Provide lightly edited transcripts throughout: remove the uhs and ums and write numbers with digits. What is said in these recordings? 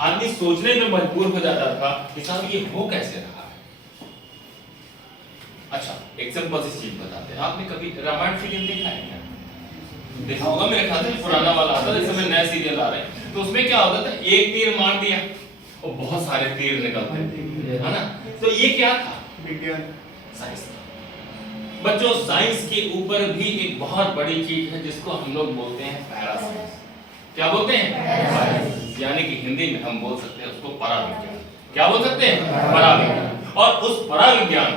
आदमी सोचने में मजबूर हो जाता था कि साहब ये हो कैसे रहा है। अच्छा, एक सिंपल सी चीज बताते हैं, आपने कभी रामायण फिल्म देखा है क्या? देखा होगा मेरे ख्याल से, पुराना वाला आता था, इस समय नए सीरियल आ रहे हैं, तो उसमें क्या होता था, एक तीर मार दिया और बहुत सारे तीर निकलते थे, है ना? तो ये क्या था? विज्ञान, साइंस। बच्चों, साइंस के ऊपर भी एक बहुत बड़ी चीज है जिसको हम लोग बोलते हैं पैरासाइंस। क्या बोलते हैं? यानी कि हिंदी में हम बोल सकते हैं उसको पराविज्ञान। क्या बोल सकते हैं? पराविज्ञान। और उस पराविज्ञान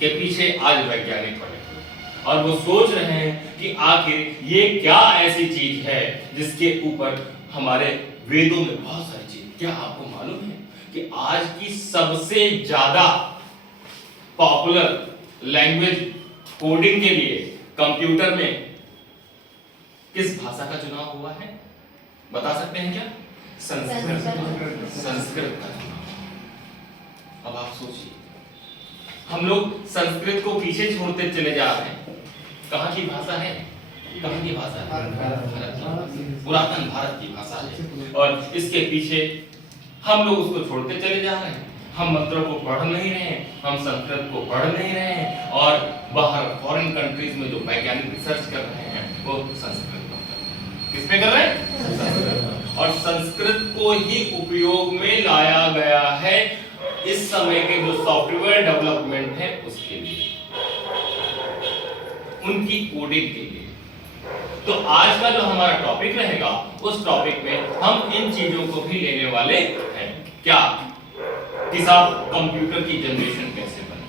के पीछे आज वैज्ञानिक पड़े और वो सोच रहे हैं कि आखिर ये क्या ऐसी चीज है जिसके ऊपर हमारे वेदों में बहुत सारी चीज। क्या आपको मालूम है कि आज की सबसे ज्यादा पॉपुलर लैंग्वेज कोडिंग के लिए कंप्यूटर में किस भाषा का चुनाव हुआ है? बता सकते हैं क्या? संस्कृत। संस्कृत का चुनाव। अब आप सोचिए, हम लोग संस्कृत को पीछे छोड़ते चले जा रहे हैं। कहाँ की भाषा है? कहाँ की भाषा है? भारत की, पुरातन भारत की भाषा है। और इसके पीछे हम लोग उसको छोड़ते चले जा रहे हैं। हम मंत्रों को पढ़ नहीं रहे हैं, हम संस्कृत को पढ़ नहीं रहे हैं, और बाहर फॉरेन कंट्रीज में जो वैज्ञानिक रिसर्च कर रहे हैं वो संस्कृत पर कर रहे हैं। किस पे कर रहे हैं? संस्कृत। और संस्कृत को ही उपयोग में लाया गया है इस समय के जो सॉफ्टवेयर डेवलपमेंट है उसके लिए, उनकी कोडिंग के लिए। तो आज का जो हमारा टॉपिक रहेगा, उस टॉपिक में हम इन चीजों को भी लेने वाले हैं। क्या? कि साहब कंप्यूटर की जनरेशन कैसे बनी,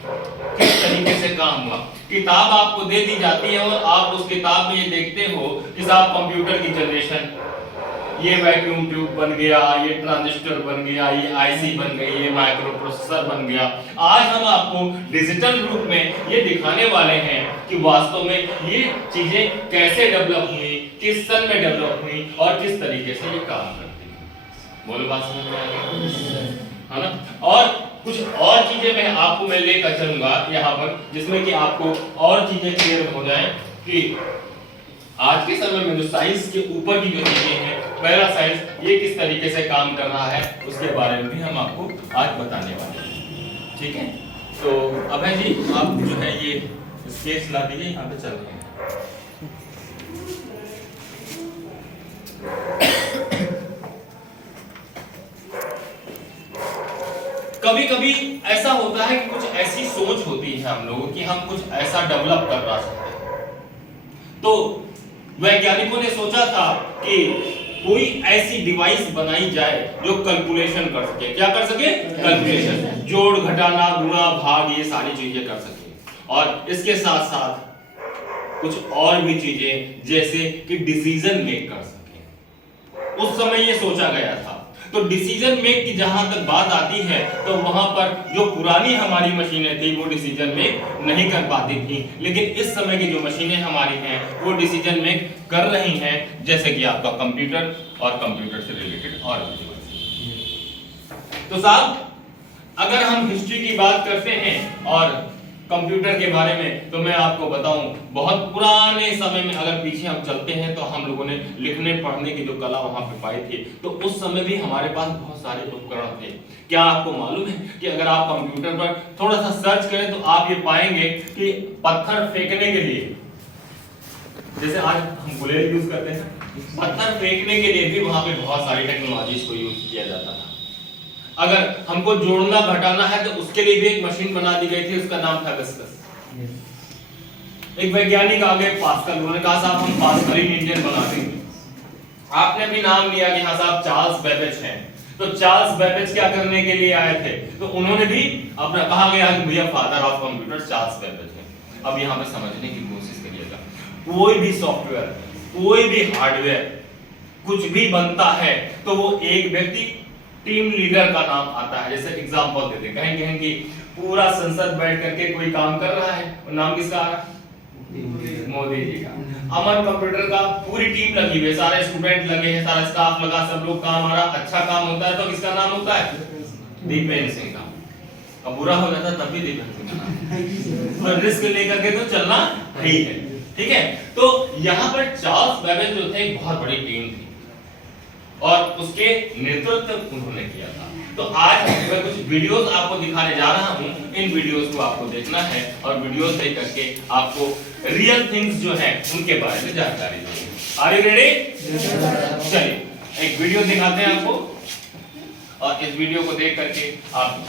किस तरीके से काम हुआ। किताब आपको दे दी जाती है और आप उस किताब में ये देखते हो कि साहब कंप्यूटर की जनरेशन, ये वैक्यूम ट्यूब बन गया, ये ट्रांजिस्टर बन गया, ये आईसी बन गई, ये माइक्रो प्रोसेसर बन गया। आज हम आपको डिजिटल रूप में ये दिखाने वाले हैं कि वास्तव में ये चीजें कैसे डेवलप हुई, किस सन में डेवलप हुई और किस तरीके से ये काम करती है। बोलो, बात समझ में आ गई है ना? और कुछ और चीजें मैं लेकर चलूंगा यहाँ पर, जिसमें कि आपको और चीजें क्लियर हो जाए कि आज के समय में जो साइंस के ऊपर की जो चीजें हैं, पहला साइंस ये किस तरीके से काम कर रहा है, उसके बारे में भी हम आपको आज बताने वाले हैं। ठीक है? तो अभय जी, आप जो है ये स्केच ला दीजिए, यहाँ पे चल रहे हैं। कभी कभी ऐसा होता है कि कुछ ऐसी सोच होती है हम लोगों की, हम कुछ ऐसा डेवलप करना चाहते हैं। तो वैज्ञानिकों ने सोचा था कि कोई ऐसी डिवाइस बनाई जाए जो कैलकुलेशन कर सके। क्या कर सके? कैलकुलेशन, जोड़ घटाना गुणा भाग, ये सारी चीजें कर सके। और इसके साथ साथ कुछ और भी चीजें जैसे कि डिसीजन मेक कर सके। उस समय ये सोचा गया था। तो डिसीजन मेक की जहां तक बात आती है, तो वहां पर जो पुरानी हमारी मशीनें थी वो डिसीजन मेक नहीं कर पाती थी, लेकिन इस समय की जो मशीनें हमारी हैं वो डिसीजन मेक कर रही हैं, जैसे कि आपका कंप्यूटर और कंप्यूटर से रिलेटेड और भी। तो साहब, अगर हम हिस्ट्री की बात करते हैं और कंप्यूटर के बारे में, तो मैं आपको बताऊं, बहुत पुराने समय में अगर पीछे हम चलते हैं तो हम लोगों ने लिखने पढ़ने की जो कला वहां पे पाई थी, तो उस समय भी हमारे पास बहुत सारे उपकरण थे। क्या आपको मालूम है कि अगर आप कंप्यूटर पर थोड़ा सा सर्च करें तो आप ये पाएंगे कि पत्थर फेंकने के लिए, जैसे आज हम गुलेल यूज करते हैं, पत्थर फेंकने के लिए भी वहां पे बहुत सारी टेक्नोलॉजीज को यूज किया जाता था। अगर हमको जोड़ना घटाना है तो उसके लिए भी एक मशीन बना दी गई थी, उसका नाम था विस्कस। एक वैज्ञानिक आ गए पास्कल, उन्होंने कहा साहब हम पास्कलिन इंजन बना देंगे। आपने भी नाम लिया कि हाँ साहब चार्ल्स बेबेज हैं। तो चार्ल्स बेबेज क्या करने के लिए आए थे? तो उन्होंने भी अपना कहा गया कि भैया father of computer Charles Babbage हैं। अब यहाँ पे समझने की कोशिश करिएगा, कोई भी सॉफ्टवेयर, कोई भी हार्डवेयर, कुछ भी बनता है तो वो एक व्यक्ति, टीम लीडर का नाम आता है। जैसे एग्जांपल देते हैं, कहें कि पूरा संसद बैठ करके कोई काम कर रहा है, और नाम किसका आ रहा है? मोदी जी का। अमन कंप्यूटर का पूरी टीम लगी हुई है, सारे स्टूडेंट लगे हैं, सारा स्टाफ लगा, सब लोग काम आ रहा, अच्छा काम होता है तो किसका नाम होता है? दीपेंद्र सिंह का। अब बुरा हो जाता तब भी दीपेंद्र सिंह का नाम, और रिस्क लेकर के तो चलना ही है। ठीक है? तो यहाँ पर चार्ल्स बेबेज जो थे एक बहुत बड़ी टीम थी, और उसके नेतृत्व उन्होंने किया था। तो आज मैं कुछ वीडियोस आपको दिखाने जा रहा हूं। इन वीडियोस को आपको देखना है और वीडियोस देख करके आपको रियल थिंग्स जो है उनके बारे में जानकारी देनी है। Are you ready? चलिए एक वीडियो दिखाते हैं आपको और इस वीडियो को देख करके आप